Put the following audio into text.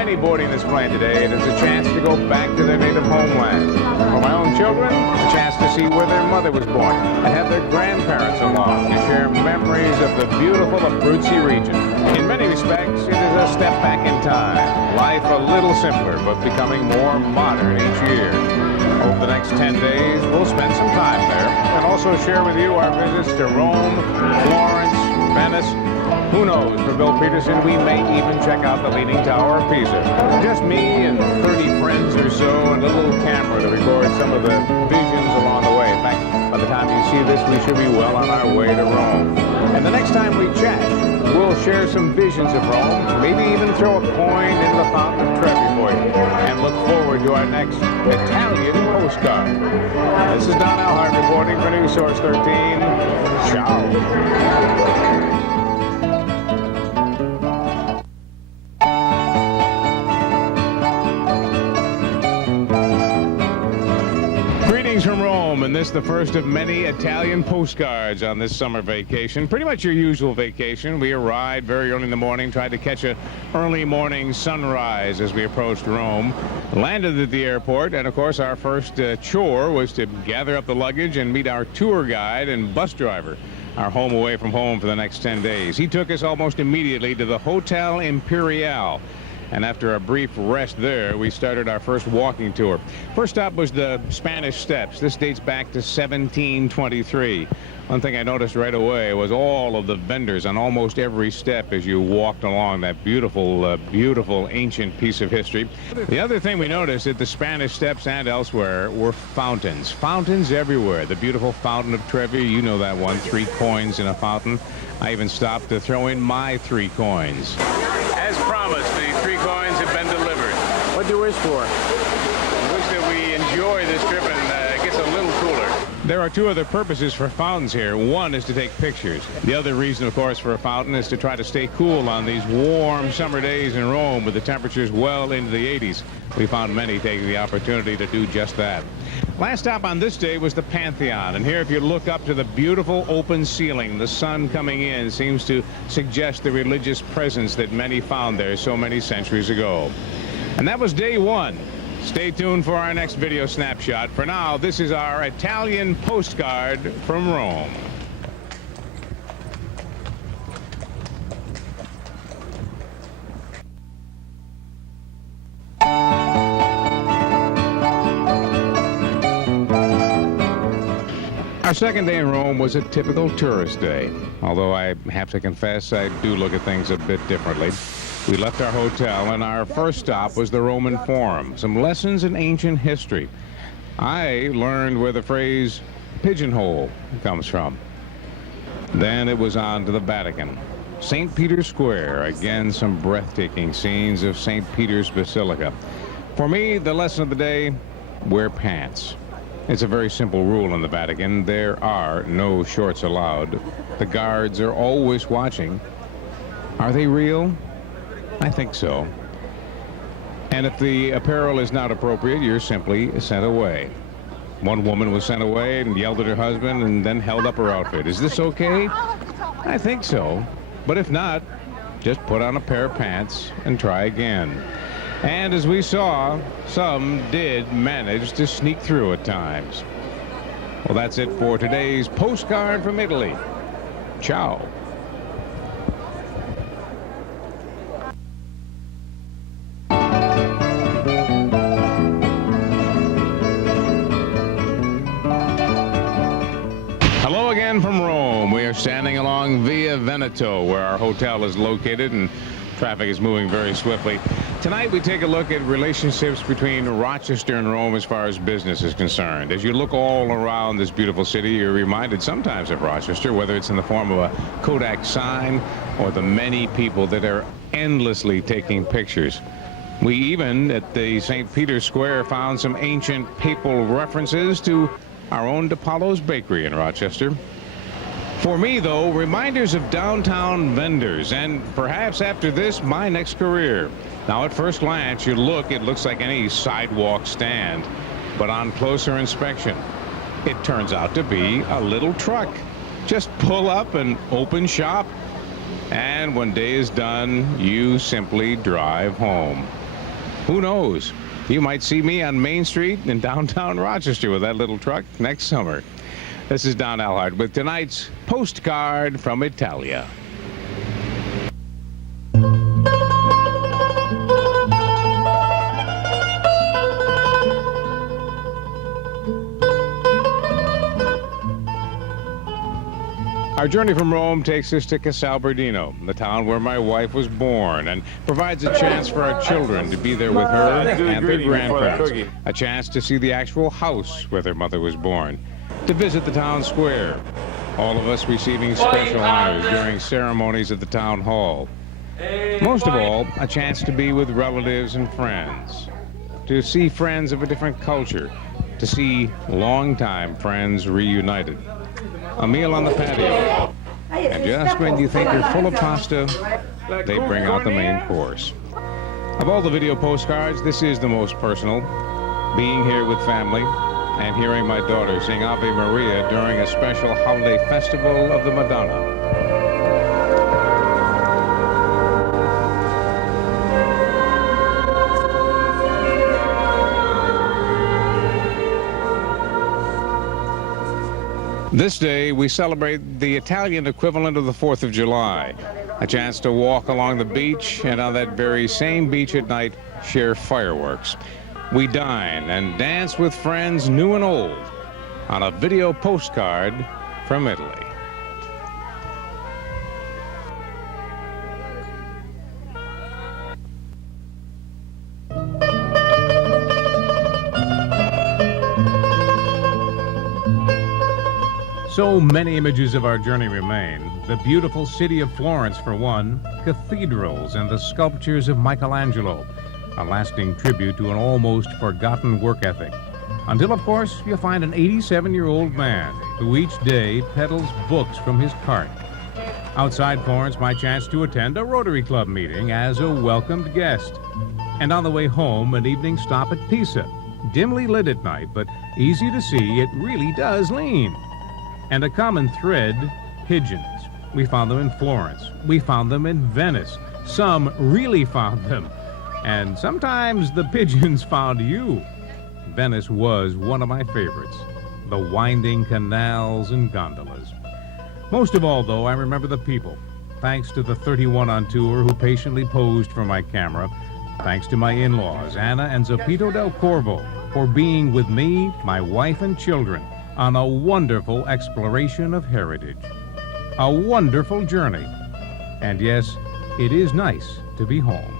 many boarding this plane today, it is a chance to go back to their native homeland. For my own children, a chance to see where their mother was born and have their grandparents along to share memories of the beautiful Abruzzi region. In many respects, it is a step back in time. Life a little simpler, but becoming more modern each year. Over the next 10 days, we'll spend some time there and also share with you our visits to Rome, Florence, Venice. Who knows, for Bill Peterson, we may even check out the Leaning Tower of Pisa. Just me and 30 friends or so and a little camera to record some of the visions along the way. In fact, by the time you see this, we should be well on our way to Rome. And the next time we chat, we'll share some visions of Rome, maybe even throw a coin into the fountain of Trevi for you, and look forward to our next Italian postcard. This is Don Alhart reporting for News Source 13. Ciao. From Rome, and this the first of many Italian postcards on this summer vacation. Pretty much your usual vacation. We arrived very early in the morning, tried to catch an early morning sunrise as we approached Rome, landed at the airport, and of course our first chore was to gather up the luggage and meet our tour guide and bus driver, our home away from home for the next 10 days. He took us almost immediately to the Hotel Imperial. And after a brief rest there, we started our first walking tour. First stop was the Spanish Steps. This dates back to 1723. One thing I noticed right away was all of the vendors on almost every step as you walked along that beautiful, beautiful ancient piece of history. The other thing we noticed at the Spanish Steps and elsewhere were fountains. Fountains everywhere. The beautiful Fountain of Trevi, you know that one, 3 coins in a fountain. I even stopped to throw in my 3 coins. As promised, the 3 coins have been delivered. What do you wish for? I wish that we enjoy this trip and it gets a little cooler. There are 2 other purposes for fountains here. One is to take pictures. The other reason, of course, for a fountain is to try to stay cool on these warm summer days in Rome with the temperatures well into the 80s. We found many taking the opportunity to do just that. Last stop on this day was the Pantheon, and here if you look up to the beautiful open ceiling, the sun coming in seems to suggest the religious presence that many found there so many centuries ago. And that was day 1. Stay tuned for our next video snapshot. For now, this is our Italian postcard from Rome. Our second day in Rome was a typical tourist day, although I have to confess I do look at things a bit differently. We left our hotel, and our first stop was the Roman Forum, some lessons in ancient history. I learned where the phrase pigeonhole comes from. Then it was on to the Vatican. St. Peter's Square, again some breathtaking scenes of St. Peter's Basilica. For me, the lesson of the day, wear pants. It's a very simple rule in the Vatican. There are no shorts allowed. The guards are always watching. Are they real? I think so. And if the apparel is not appropriate, you're simply sent away. One woman was sent away and yelled at her husband and then held up her outfit. Is this okay? I think so. But if not, just put on a pair of pants and try again. And as we saw, some did manage to sneak through at times. Well, that's it for today's postcard from Italy. Ciao. Hello again from Rome. We are standing along Via Veneto, where our hotel is located, and traffic is moving very swiftly. Tonight we take a look at relationships between Rochester and Rome as far as business is concerned. As you look all around this beautiful city, you're reminded sometimes of Rochester, whether it's in the form of a Kodak sign or the many people that are endlessly taking pictures. We even, at the St. Peter's Square, found some ancient papal references to our own DePaulo's Bakery in Rochester. For me, though, reminders of downtown vendors, and perhaps after this, my next career. Now, at first glance, it looks like any sidewalk stand, but on closer inspection, it turns out to be a little truck. Just pull up and open shop, and when day is done, you simply drive home. Who knows? You might see me on Main Street in downtown Rochester with that little truck next summer. This is Don Alhart with tonight's Postcard from Italia. Our journey from Rome takes us to Casalberdino, the town where my wife was born, and provides a chance for our children to be there with her and their grandparents. A chance to see the actual house where their mother was born, to visit the town square, all of us receiving special honors during ceremonies at the town hall. Most of all, a chance to be with relatives and friends, to see friends of a different culture, to see longtime friends reunited. A meal on the patio, and just when you think you're full of pasta, they bring out the main course. Of all the video postcards, this is the most personal, being here with family and hearing my daughter sing Ave Maria during a special holiday festival of the Madonna. This day, we celebrate the Italian equivalent of the 4th of July, a chance to walk along the beach and on that very same beach at night share fireworks. We dine and dance with friends new and old on a video postcard from Italy. So many images of our journey remain. The beautiful city of Florence, for one, cathedrals and the sculptures of Michelangelo, a lasting tribute to an almost forgotten work ethic. Until, of course, you find an 87-year-old man who each day peddles books from his cart. Outside Florence, my chance to attend a Rotary Club meeting as a welcomed guest. And on the way home, an evening stop at Pisa. Dimly lit at night, but easy to see, it really does lean. And a common thread, pigeons. We found them in Florence. We found them in Venice. Some really found them. And sometimes the pigeons found you. Venice was one of my favorites. The winding canals and gondolas. Most of all, though, I remember the people. Thanks to the 31 on tour who patiently posed for my camera. Thanks to my in-laws, Anna and Zopito del Corvo, for being with me, my wife, and children on a wonderful exploration of heritage. A wonderful journey. And yes, it is nice to be home.